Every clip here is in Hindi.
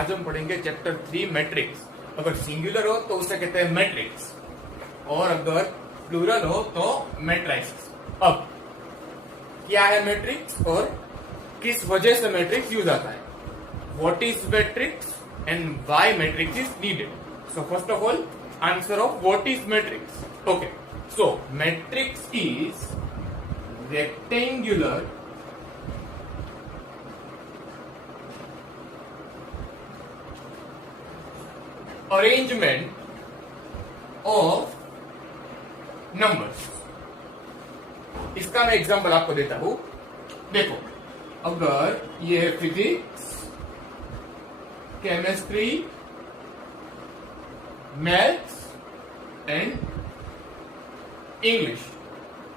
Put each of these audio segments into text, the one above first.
आज हम पढ़ेंगे चैप्टर 3 मैट्रिक्स। अगर सिंगुलर हो तो उसे कहते हैं मैट्रिक्स और अगर प्लूरल हो तो मैट्रिक्स। अब क्या है मैट्रिक्स और किस वजह से मैट्रिक्स यूज आता है, what is matrix and why matrix is needed. So first of all answer of what is matrix. Okay, so matrix is rectangular arrangement of numbers। इसका मैं एग्जांपल आपको देता हूं। देखो, अगर ये है physics, chemistry, maths and English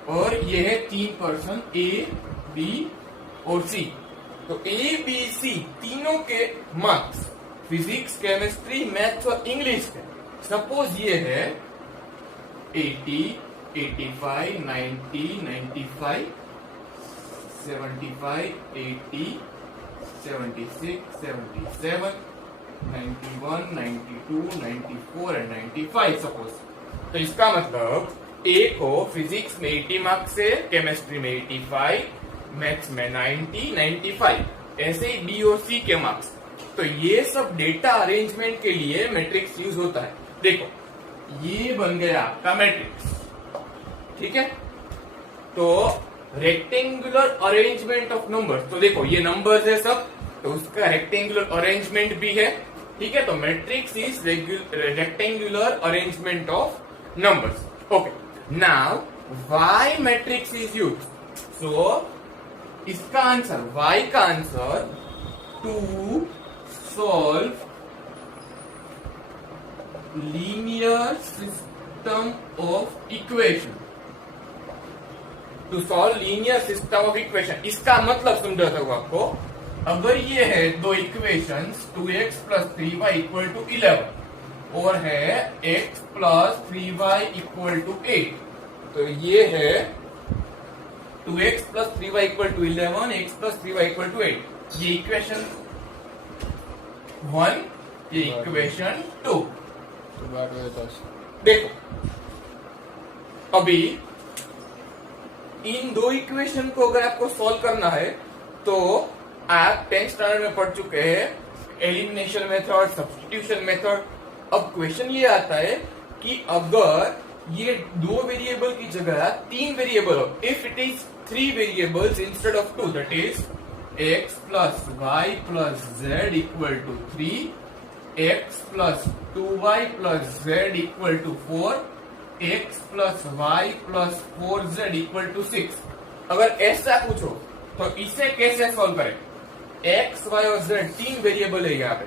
और ये है 3 पर्सन ए, बी और सी। तो ए, बी, सी तीनों के मार्क्स फिजिक्स, केमिस्ट्री, मैथ्स और इंग्लिश के सपोज ये है 80, 85, 90, 95, 75, 80, 76, 77, 91, 92, 94 एंड 95 सपोज। तो इसका मतलब ए को फिजिक्स में 80 मार्क्स है, केमिस्ट्री में 85, मैथ्स में 90, 95, ऐसे ही बी और सी के मार्क्स। तो ये सब डेटा अरेंजमेंट के लिए मैट्रिक्स यूज होता है। देखो, ये बन गया आपका मैट्रिक्स, ठीक है। तो रेक्टेंगुलर अरेंजमेंट ऑफ नंबर्स, तो देखो ये नंबर्स है सब, तो उसका रेक्टेंगुलर अरेंजमेंट भी है, ठीक है। तो matrix is rectangular arrangement of numbers. Okay, now why matrix is used? So इसका आंसर, y का answer to solve linear system of equation, to solve linear system of equation। इसका मतलब समझाता हूं आपको। अगर ये है दो equations 2x plus 3y equal to 11 और है x plus 3y equal to 8, तो ये है 2x plus 3y equal to 11, x plus 3y equal to 8। ये इक्वेशन 1, ये इक्वेशन 2। देखो, अभी इन दो इक्वेशन को अगर आपको सॉल्व करना है तो आप 10th स्टैंडर्ड में पढ़ चुके हैं एलिमिनेशन मेथड, सब्स्टिट्यूशन मेथड। अब क्वेश्चन ये आता है कि अगर ये दो वेरिएबल की जगह 3 वेरिएबल हो, if it is 3 variables instead of 2, that is x plus y plus z equal to 3, x plus 2y plus z equal to 4, x plus y plus 4z equal to 6। अगर ऐसा पूछो तो इसे कैसे सॉल्व करें? x, y और z 3 वेरिएबल है यहाँ पे,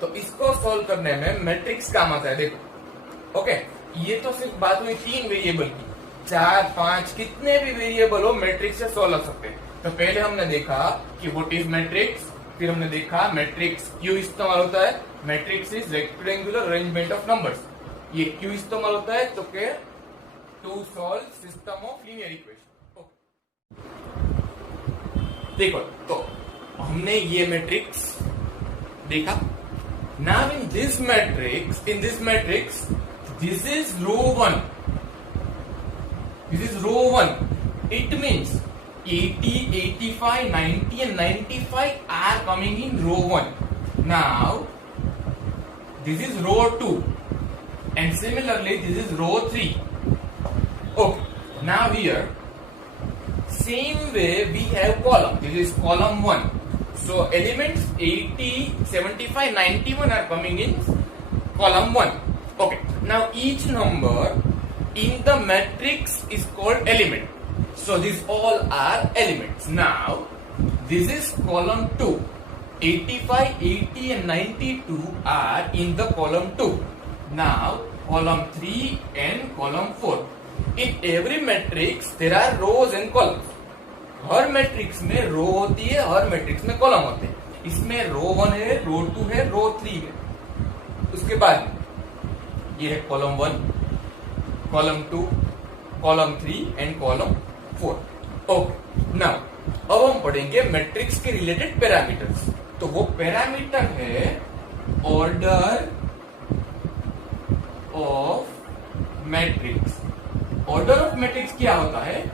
तो इसको सॉल्व करने में मैट्रिक्स काम आता है। देखो, ओके, ये तो सिर्फ बात हुई 3 वेरिएबल की, 4, 5 कितने भी वेरिएबल हो मैट्रिक्स से सॉल्व कर सकते हैं। तो पहले हमने देखा कि व्हाट इज मैट्रिक्स, फिर हमने देखा मैट्रिक्स क्यों इस्तेमाल होता है। Matrix is rectangular arrangement of numbers. ये क्यों इस्तेमाल होता है? तो के to solve system of linear equation. देखो, तो हमने ये मैट्रिक्स देखा। Now in this matrix, this is row 1. This is row 1. It means 80, 85, 90 and 95 are coming in row 1. Now, this is row 2. And similarly, this is row 3. Okay. Now here, same way we have column. This is column 1. So elements 80, 75, 91 are coming in column 1. Okay. Now each number in the matrix is called element. So these all are elements. Now this is column 2. 85, 80 and 92 are in the column 2. Now column 3 and column 4. In every matrix there are rows and columns. Her matrix में रो होती है, हर मैट्रिक्स में कॉलम होते हैं। इसमें रो 1 है, रो 2 है, रो 3 है। उसके बाद ये है column 1, column 2, column 3 and column 4। Okay, now अब हम पढ़ेंगे मैट्रिक्स के रिलेटेड पैरामीटर्स। तो वो पैरामीटर है order of matrix. Order of matrix क्या होता है?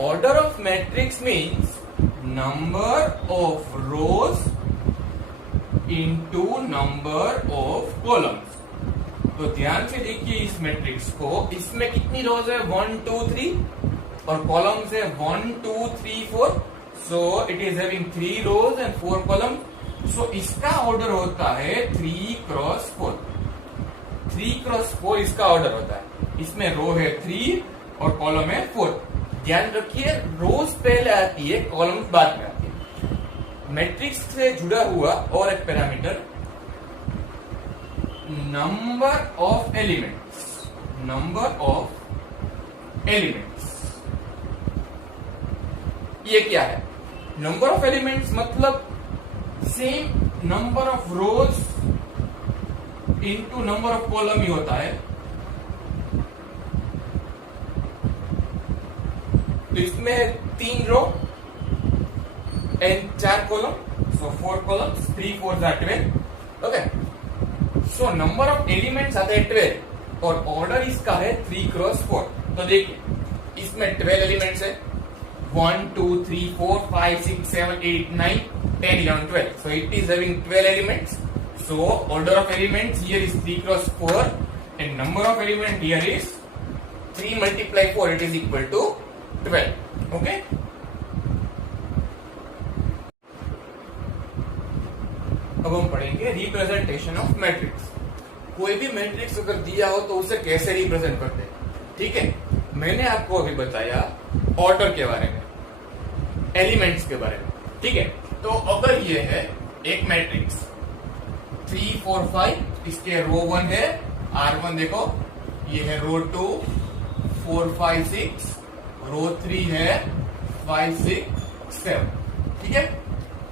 Order of matrix means number of rows into number of columns. तो ध्यान से देखिए इस मैट्रिक्स को, इसमें कितनी रोज है? 1 2 3 और कॉलम्स है 1 2 3 4। So it is having 3 rows and 4 columns. So इसका ऑर्डर होता है 3 क्रॉस 4। 3 क्रॉस 4 इसका ऑर्डर होता है। इसमें रो है 3 और कॉलम है 4। ध्यान रखिए रोज पहले आती है, कॉलम्स बाद में आती है। मैट्रिक्स से जुड़ा हुआ और एक parameter number of elements. Number of elements ये क्या है? नंबर ऑफ एलिमेंट्स मतलब same number of rows into number of column ही होता है। तो इसमें 3 row and 4 column, so 4 columns, 3 4 12। Okay, so number of elements आते हैं 12 और ऑर्डर इसका है 3 क्रॉस 4। तो देखिए इसमें 12 एलिमेंट्स है, 1 2 3 4 5 6 7 8 9 10 11 12। So it is having 12 elements. So order of elements here is 3 cross 4 and number of element here is 3 multiply 4, it is equal to 12. Okay. अब हम पढ़ेंगे रिप्रेजेंटेशन ऑफ मैट्रिक्स। कोई भी मैट्रिक्स अगर दिया हो तो उसे कैसे रिप्रेजेंट करते हैं, ठीक है। मैंने आपको अभी बताया ऑर्डर के बारे में, एलिमेंट्स के बारे में, ठीक है। तो अगर ये है एक मैट्रिक्स 3 4 5, इसके रो 1 है R1, देखो ये है रो 2 4 5 6, रो 3 है 5 6 7, ठीक है।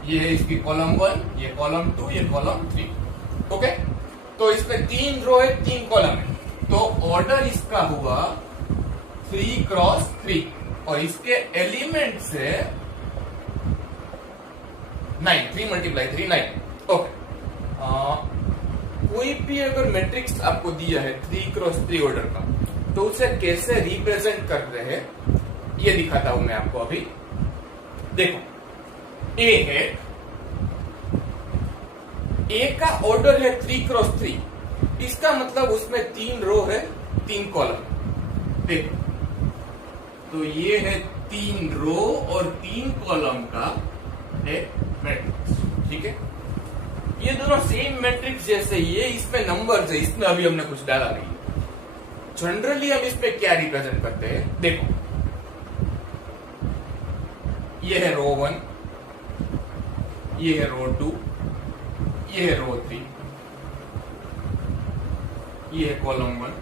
ये है इसकी कॉलम 1, ये कॉलम 2, ये कॉलम 3। ओके, तो इसमें 3 रो है 3 कॉलम है, तो ऑर्डर इसका हुआ 3 क्रॉस 3 और इसके एलिमेंट से 9, 3 मल्टीप्लाई 3 9। ओके, कोई भी अगर मैट्रिक्स आपको दिया है 3 क्रॉस 3 ऑर्डर का, तो उसे कैसे रिप्रेजेंट कर रहे हैं ये दिखाता हूं मैं आपको अभी। देखो ए है, ए का ऑर्डर है 3 क्रॉस 3, इसका मतलब उसमें 3 रो है 3 कॉलम। देखो तो ये है 3 रो और 3 कॉलम का एक मैट्रिक्स, ठीक है। ये दोनों सेम मैट्रिक्स जैसे, ये इसमें नंबर्स है, इसमें अभी हमने कुछ डाला नहीं। जनरली हम इसमें क्या रिप्रेजेंट करते हैं, देखो ये है रो 1, ये है रो 2, ये है रो 3, ये है कॉलम 1,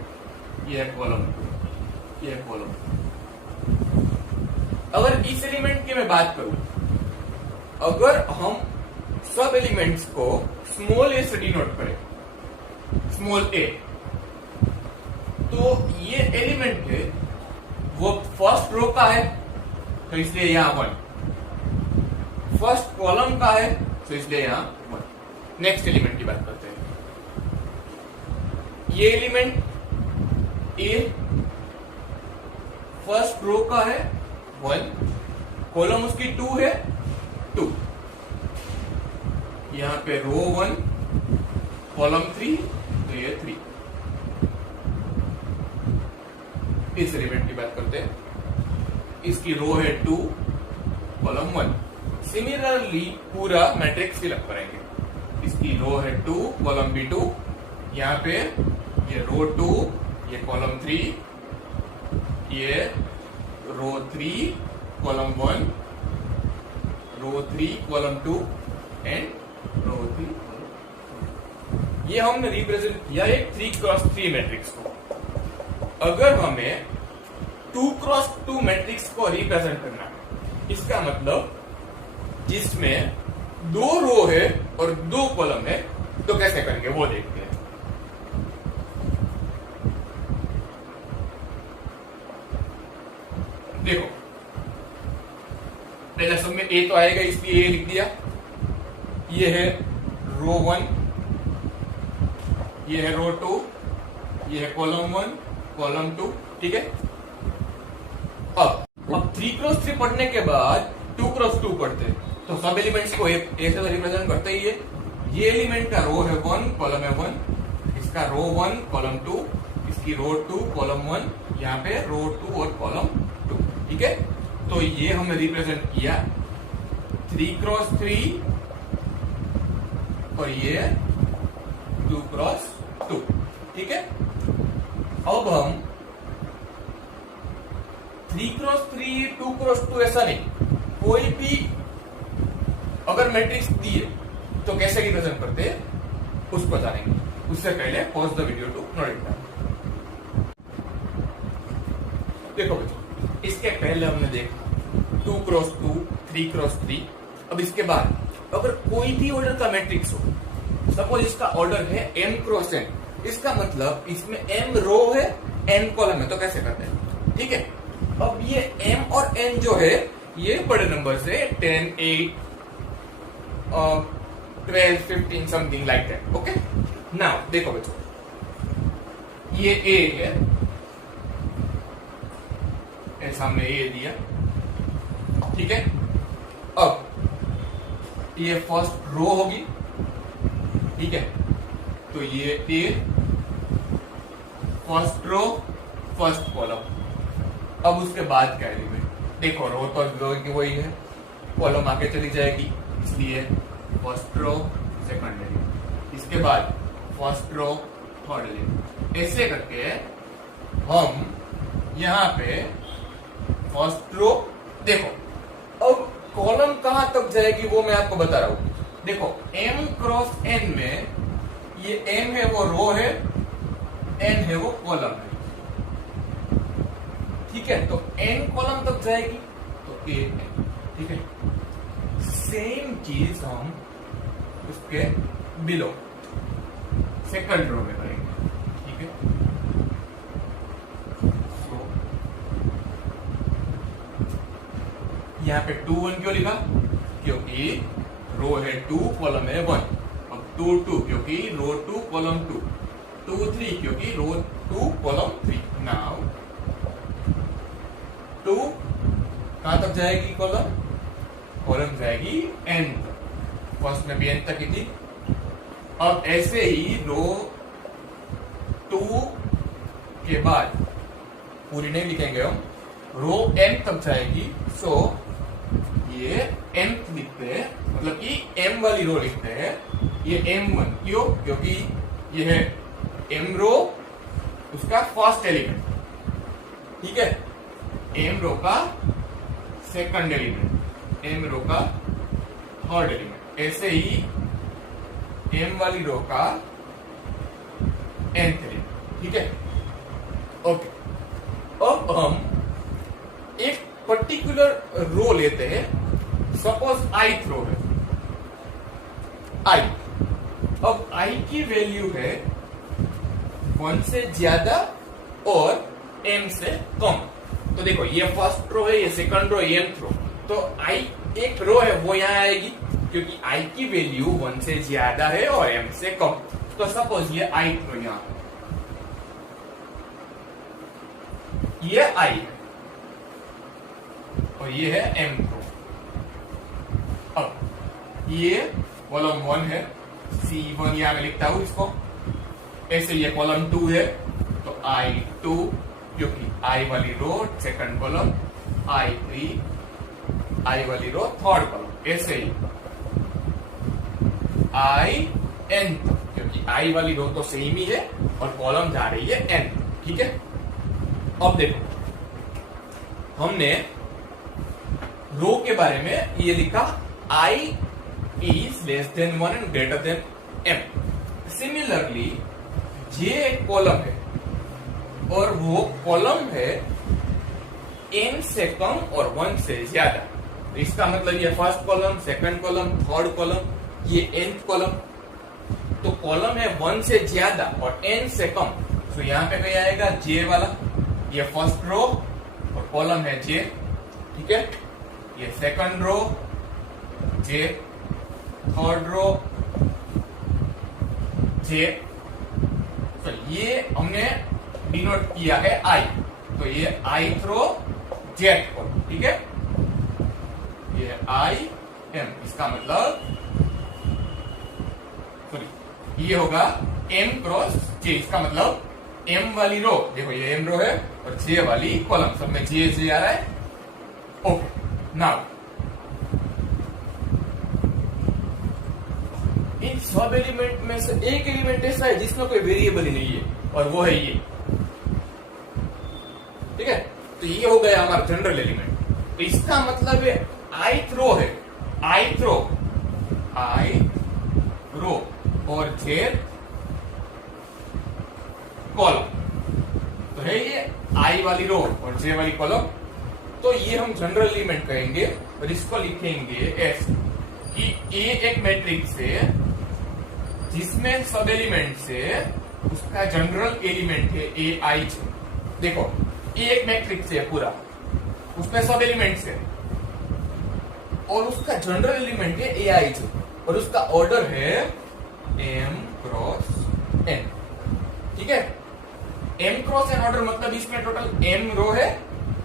ये है कॉलम 2, ये है कॉलम 2। अगर इस एलिमेंट की मैं बात करूं, अगर हम सब एलिमेंट्स को स्मॉल ए से डिनोट करें, स्मॉल ए, तो ये एलिमेंट है वो फर्स्ट रो का है तो इसलिए यहां 1, फर्स्ट कॉलम का है तो इसलिए यहां 1। नेक्स्ट एलिमेंट की बात करते हैं, ये एलिमेंट ए फर्स्ट रो का है 1, कॉलम उसकी 2 है 2, यहां पे रो 1 कॉलम 3 तो ये 3। इस एलिमेंट की बात करते हैं, इसकी रो है 2 कॉलम 1। सिमिलरली पूरा मैट्रिक्स फिलअप करेंगे, इसकी रो है 2 कॉलम भी 2, यहाँ पे ये रो 2, ये कॉलम 3, ये row 3 column 1, row 3 column 2 and row 3 column. ये हमने रिप्रेजेंट किया एक 3 क्रॉस 3 मैट्रिक्स को। अगर हमें 2 क्रॉस 2 मैट्रिक्स को रिप्रेजेंट करना है, इसका मतलब जिसमें 2 रो है और 2 कॉलम है, तो कैसे करेंगे वो देखते हैं। देखो पहले सब में ए तो आएगा इसलिए ए लिख दिया, ये है रो 1, ये है रो 2, ये है कॉलम 1, कॉलम 2, ठीक है। अब 3x3 पढ़ने के बाद 2x2 पढ़ते हैं, तो सब एलिमेंट्स को ए से रिप्रेजेंट करते ही है। ये एलिमेंट का रो है 1, कॉलम है 1, इसका रो 1 कॉलम 2, इसकी रो 2 कॉलम 1, यहाँ पे रो 2 और कॉलम 2, ठीक है। तो ये हमने रिप्रेजेंट किया 3x3 और ये 2x2, ठीक है। अब हम 3x3 2x2 ऐसा नहीं, कोई भी अगर मैट्रिक्स दिए तो कैसे रिप्रेजेंट करते हैं उसको जानेंगे। उससे पहले pause the video to note it down. देखो बच्चों, इसके पहले हमने देखा 2x2 3x3। अब इसके बाद अगर कोई भी ऑर्डर का मैट्रिक्स हो, सपोज इसका ऑर्डर है m क्रॉस n, इसका मतलब इसमें m रो है n कॉलम है, तो कैसे करते हैं, ठीक है। अब ये m और n जो है ये बड़े नंबर से 10 8 12 15 something like that, okay. Now देखो बच्चों, ये a है, सामने a दिया, ठीक है। अब ये फर्स्ट रो होगी, ठीक है। तो ये ए फर्स्ट रो फर्स्ट कॉलम। अब उसके बाद का एलिमेंट देखो, रो तो वही है, कॉलम आगे चली जाएगी, इसलिए फर्स्ट रो सेकंड एलिमेंट, इसके बाद फर्स्ट रो थर्ड एलिमेंट। ऐसे करके हम यहाँ पे फर्स्ट रो देखो। अब कॉलम कहां तक जाएगी वो मैं आपको बता रहा हूं। देखो m क्रॉस n में ये m है वो रो है, n है वो कॉलम है, ठीक है। तो n कॉलम तक जाएगी तो a n, ठीक है। सेम चीज हम उसके बिलो सेकंड रो में करेंगे, ठीक है। यहाँ पे 2 1 क्यों लिखा, क्योंकि रो है 2 कॉलम है 1। अब 2 2 क्योंकि रो 2 कॉलम 2, 2 3 क्योंकि रो 2 कॉलम 3। नाउ 2 कहां तक जाएगी कॉलम, कॉलम जाएगी n तक, फर्स्ट में भी n तक ही थी। अब ऐसे ही रो 2 के बाद पूरी नहीं लिखेंगे हम, रो n तक जाएगी, सो ये nth लिखते हैं, मतलब कि m वाली रो लिखते हैं, ये m1 क्यों, क्योंकि ये है m रो उसका फर्स्ट एलिमेंट, ठीक है। m रो का सेकंड एलिमेंट, m रो का थर्ड एलिमेंट, ऐसे ही m वाली रो का nth एलिमेंट, ठीक है, ओके। अब हम एक पर्टिकुलर रो लेते हैं, सपोज ith रो है i। अब i की वैल्यू है 1 से ज्यादा और m से कम। तो देखो ये फर्स्ट रो है, ये सेकंड रो, ये nth रो, तो i एक रो है वो यहाँ आएगी, क्योंकि i की वैल्यू 1 से ज्यादा है और m से कम। तो सपोज ये ith रो यहाँ, ये i है और ये है m रो। अब ये कॉलम 1 है, C1 यहां मैं लिखता हूं इसको, ऐसे ये कॉलम 2 है तो I2, क्योंकि I वाली रो सेकंड कॉलम, I3 I वाली रो थर्ड कॉलम, ऐसे ही IN, क्योंकि I वाली रो तो सेम ही है और कॉलम जा रही है n, ठीक है। अब देखो हमने रो के बारे में ये लिखा I is less than 1 and greater than m। Similarly ये एक कॉलम है और वो कॉलम है n से कम और 1 से ज्यादा। तो इसका मतलब ये first column, second column, third column, ये nth कॉलम। तो कॉलम है 1 से ज्यादा और n से कम, तो यहाँ पे क्या आएगा j वाला। ये फर्स्ट रो और कॉलम है j, ठीक है। ये second row j, third row J, तो ये हमने डिनोट किया है आई, तो ये ith रो जेथ को, ठीक है, ये आई एम, इसका मतलब सॉरी ये होगा एम क्रॉस जे, इसका मतलब एम वाली रो, देखो ये एम रो है और जे वाली कॉलम, सब में जे जे आ रहा है। ओके, नाउ इन सब एलिमेंट में से एक एलिमेंट ऐसा है जिसमें कोई वेरिएबल ही नहीं है, और वो है ये, ठीक है। तो ये हो गया हमारा जनरल एलिमेंट। तो इसका मतलब है ith रो है, ith रो, आई रो और जेथ कॉलम, तो है ये आई वाली रो और जे वाली कॉलम। तो ये हम जनरल एलिमेंट कहेंगे और इसको लिखेंगे एस कि ए एक मैट्रिक्स है जिसमें सब एलिमेंट से उसका जनरल एलिमेंट है ए आई। देखो ए एक मैट्रिक्स है पूरा, उसमें सब एलिमेंट्स है और उसका जनरल एलिमेंट है ए आई, और उसका ऑर्डर है एम क्रॉस एन, ठीक है। एम क्रॉस एन ऑर्डर मतलब इसमें टोटल एम रो है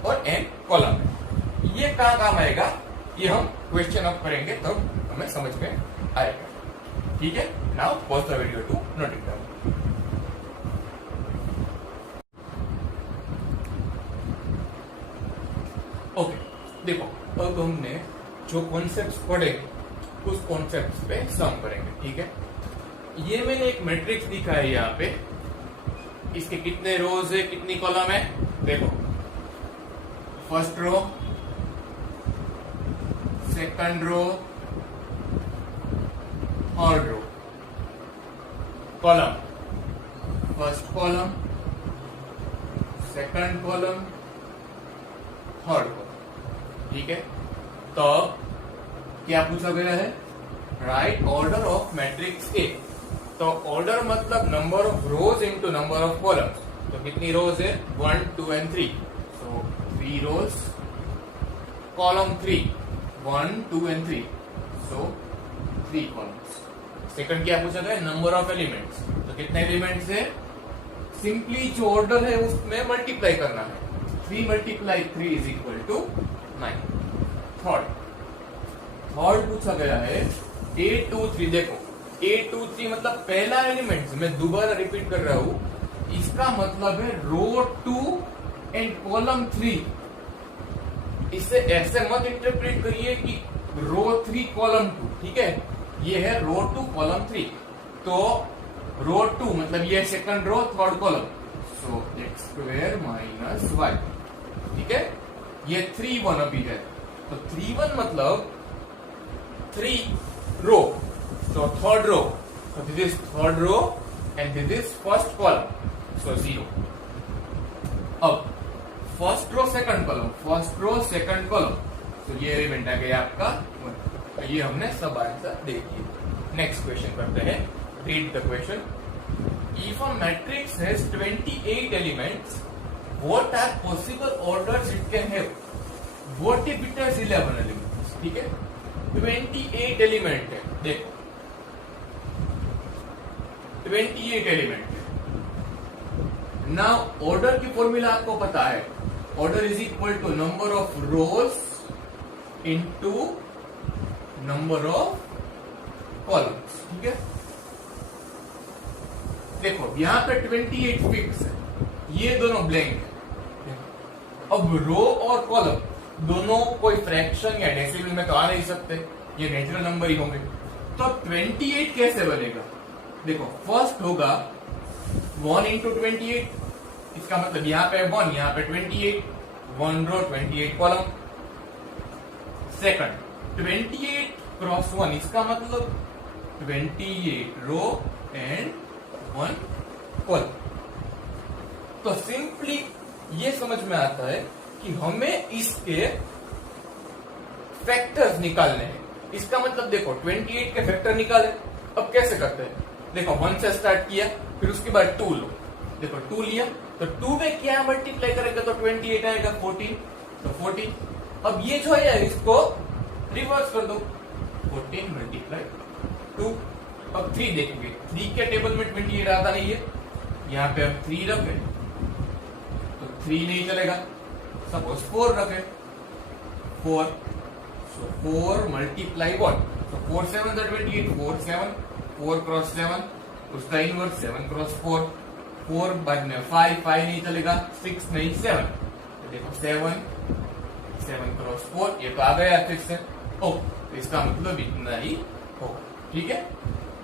और एन कॉलम है। ये कहां काम आएगा, ये हम क्वेश्चन अप करेंगे तब तो हमें समझ में आएगा, ठीक है। Now pause the video to note it down. Okay, देखो अब हमने जो कॉन्सेप्ट्स पढ़े उस कॉन्सेप्ट्स पे सम करेंगे, ठीक है। ये मैंने एक मैट्रिक्स दिखा है यहाँ पे, इसके कितने रोज है कितनी कॉलम है, देखो first row, second row, third row, column, first column, second column, third column, ठीक है। तो क्या पूछा गया है, write order of matrix A. तो ऑर्डर मतलब number of rows into number of columns. तो कितनी रोज है, 1 2 and 3, so 3 rows, column 3, 1 2 and 3, so 3 columns. Second क्या पूछा गया, नंबर ऑफ एलिमेंट्स। तो कितने एलिमेंट्स है, सिंपली जो ऑर्डर है उसमें मल्टीप्लाई करना है, 3 × 3 = 9। थर्ड पूछा गया है 8 2 3, देखो 8 2 3 मतलब पहला एलिमेंट, मैं दोबारा रिपीट कर रहा हूं, इसका मतलब है रो 2 एंड कॉलम 3। इसे ऐसे मत इंटरप्रेट करिए कि रो 3 कॉलम 2, ठीक है, ये है रो 2 कॉलम 3। तो रो 2 मतलब ये सेकंड रो थर्ड कॉलम, सो x² - y, ठीक है। ये 3 1 अभी है, तो 3 1 मतलब 3 रो, so third row, so this is third row and this is first column, so 0. अब first row second column, first row second column, so ये एलिमेंट आ गया आपका 1। तो ये हमने सब आंसर देख लिए। नेक्स्ट क्वेश्चन करते हैं, read the question. If a matrix has 28 elements, what are possible orders it can have? What if it has 11 elements? ठीक है, 28 एलिमेंट है, देखो 28 एलिमेंट है। नाउ ऑर्डर की फॉर्मूला आपको पता है, order is equal to number of rows into number of columns, ठीक है। देखो यहाँ पे 28 फिक्स है, ये दोनों ब्लैंक है। अब रो और कॉलम दोनों कोई फ्रैक्शन या डेसिमल में तो आ नहीं सकते, ये नेचुरल नंबर ही होंगे। तो 28 कैसे बनेगा, देखो फर्स्ट होगा 1 × 28, इसका मतलब यहाँ पे 1, यहाँ पे 28, 1 रो 28 कॉलम। सेकंड 28 × 1, इसका मतलब 28 रो एंड 1 कॉलम। तो सिंपली ये समझ में आता है कि हमें इसके फैक्टर्स निकालने हैं। इसका मतलब देखो 28 के फैक्टर निकाले, अब कैसे करते हैं, देखो 1 से स्टार्ट किया, फिर उसके बाद 2 लो, देखो 2 लिया तो 2 में क्या मल्टीप्लाई करेगा तो 28 आएगा, 14, तो 14। अब ये जो है इसको रिवर्स कर दो, 14 × 2। अब 3 देखेंगे, 3 के टेबल में 28 आता नहीं है, यहाँ पे हम 3 रखे तो 3 नहीं चलेगा। सपोज 4 रखे, 4, so 4 multiply what? So 4 7 28, 4 7, 4 cross 7, उसका इनवर्स 7 क्रॉस 4, 4 बाद में 5 नहीं चलेगा, 6 नहीं 7, तो देखो 7 क्रॉस 4, ये तो आ गया 6 से। ओ, इसका मतलब इतना ही होगा। ठीक है,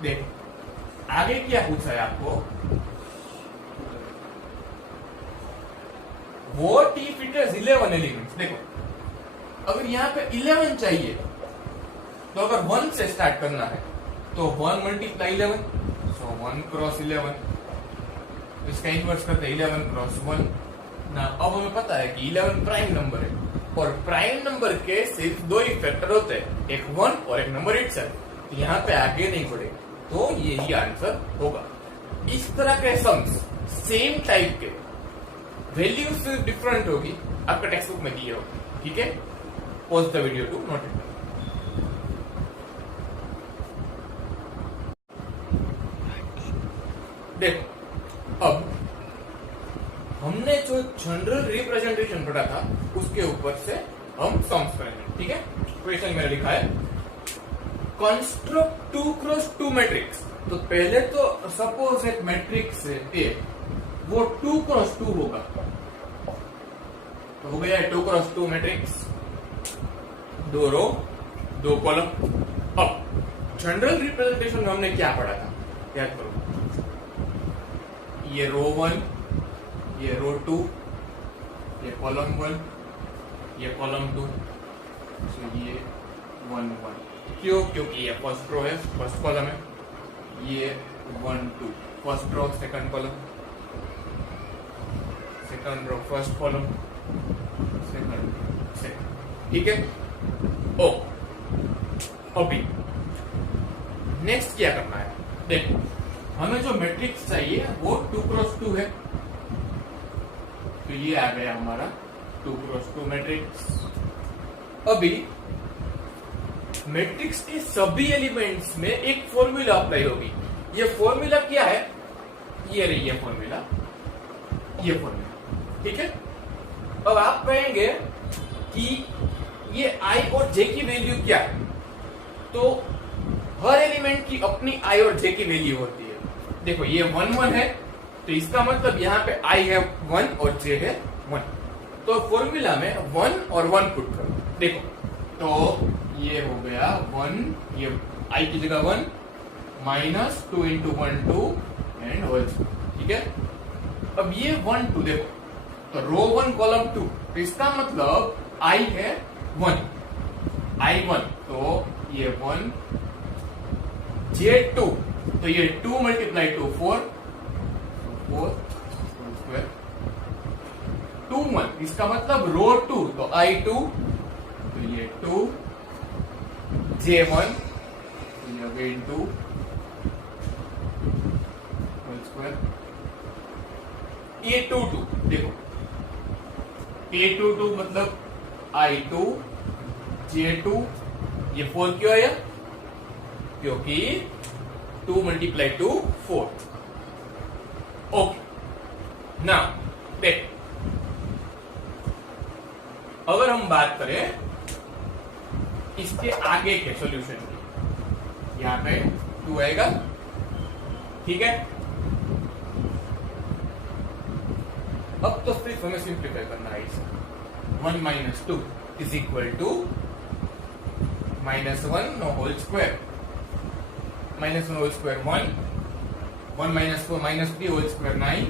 देखो आगे क्या पूछा है आपको, what if it has 11 elements. देखो अगर यहाँ पे 11 चाहिए तो अगर 1 से स्टार्ट करना है तो 1 मल्टीप्लाई 11, सो 1 क्रॉस 11, इसका इनवर्स करते हैं 11 क्रॉस 1 ना। अब हमें पता है कि 11 प्राइम नंबर है और प्राइम नंबर के सिर्फ 2 ही फैक्टर होते हैं, एक 1 और एक नंबर इटसेल्फ। तो यहाँ पे आगे नहीं बढ़ेगा, तो यही आंसर होगा। इस तरह के सम्स सेम टाइप के वैल्यूज डिफरेंट होगी, आपका टेक्स्ट बुक में दिए होगी। ठीक है, pause the video to note it. देखो अब हमने जो जनरल रिप्रेजेंटेशन पढ़ा था उसके ऊपर से हम सम्स करेंगे। ठीक है, क्वेश्चन में लिखा है कंस्ट्रक्ट 2 क्रॉस 2 मैट्रिक्स। तो पहले तो सपोज एक मैट्रिक्स है A, वो 2 क्रॉस 2 होगा, तो हो गया 2 क्रॉस 2 मैट्रिक्स, 2 रो 2 कॉलम। अब जनरल रिप्रेजेंटेशन में हमने क्या पढ़ा था, याद करो, ये रो 1, ये रो 2, ये कॉलम 1, ये कॉलम 2, तो ये 1 1। क्यों? क्योंकि ये फर्स्ट रो है, फर्स्ट कॉलम है, ये 1 2 first row second column, second row first column, second. ठीक है, ओ अभी नेक्स्ट क्या करना है, देखो हमें जो मैट्रिक्स चाहिए वो 2 क्रॉस 2 है, तो ये आ गया हमारा 2 क्रॉस 2 मैट्रिक्स। अभी मैट्रिक्स के सभी एलिमेंट्स में एक फॉर्मूला अप्लाई होगी। ये फॉर्मूला क्या है, ये रही है फॉर्मूला, ये फॉर्मूला। ठीक है, अब आप कहेंगे कि ये I और J की वैल्यू क्या है, तो हर एलिमेंट की अपनी I और J की वैल्यू होती है। देखो ये 1 1 है, तो इसका मतलब यहाँ पे I है 1 और J है 1, तो फॉर्मूला में 1 और 1 पुट करो। देखो तो ये हो गया 1, ये I की जगह 1 माइनस 2 इंटू 1 2 एंड होल। ठीक है, अब ये 1 2 देखो, तो रो 1 कॉलम 2, तो इसका मतलब I है 1, I 1, तो ये 1, J 2, तो ये 2 मल्टीप्लाई 2 4, 4 स्क्वायर 2 1, इसका मतलब रो 2, तो I 2, तो ये 2, J 1, तो ये अगेन 2 होल स्क्वायर, A 2 2, देखो A 2 2 मतलब I 2, J 2, ये 4 क्यों आया, क्योंकि 2 मल्टीप्लाई 2 4। ओके, नाउ देख अगर हम बात करें इसके आगे के सॉल्यूशन की, यहां पे 2 आएगा। ठीक है, अब तो सिर्फ हमें सिंप्लीफाई करना है इसे। 1 minus 2 is equal to -1 whole square, -1 whole square 1, 1 minus 4 -3 whole square 9,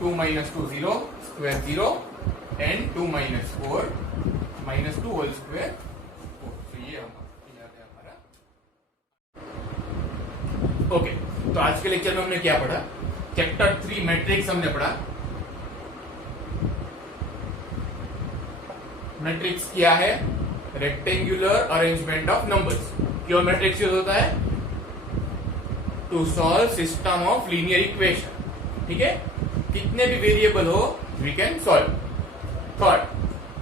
2 minus 2 0 square 0 and 2 minus 4 -2 whole square 4। तो ये हमारा ओके। तो आज के लेक्चर में हमने क्या पढ़ा, चैप्टर 3 मैट्रिक्स हमने पढ़ा। मैट्रिक्स क्या है, रेक्टेंगुलर अरेंजमेंट ऑफ नंबर्स। क्यों मैट्रिक्स यूज होता है, to solve system of linear equation. ठीक है, कितने भी वेरिएबल हो we can solve. Third,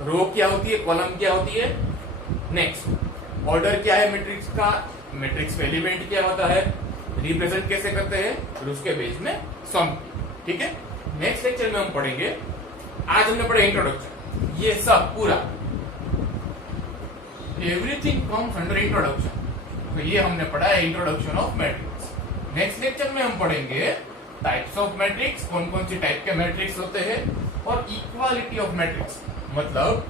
row क्या होती है, कॉलम क्या होती है। नेक्स्ट, ऑर्डर क्या है मैट्रिक्स का, मैट्रिक्स का एलिमेंट क्या होता है, रिप्रेजेंट कैसे करते हैं, और उसके बेस में सम। ठीक है, नेक्स्ट लेक्चर में हम पढ़ेंगे, आज हमने पढ़ा इंट्रोडक्शन, ये सब पूरा एवरीथिंग कम्स अंडर इंट्रोडक्शन, तो ये हमने पढ़ा है introduction of matrix. Next lecture में हम पढ़ेंगे टाइप्स ऑफ मैट्रिक्स, कौन कौन सी टाइप के मैट्रिक्स होते हैं, और इक्वालिटी ऑफ मैट्रिक्स, मतलब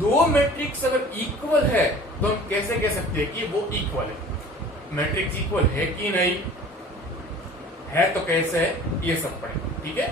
दो मैट्रिक्स अगर इक्वल है तो हम कैसे कह सकते हैं कि वो इक्वल है, मैट्रिक्स इक्वल है कि नहीं है, तो कैसे है, ये सब पढ़ेंगे। ठीक है।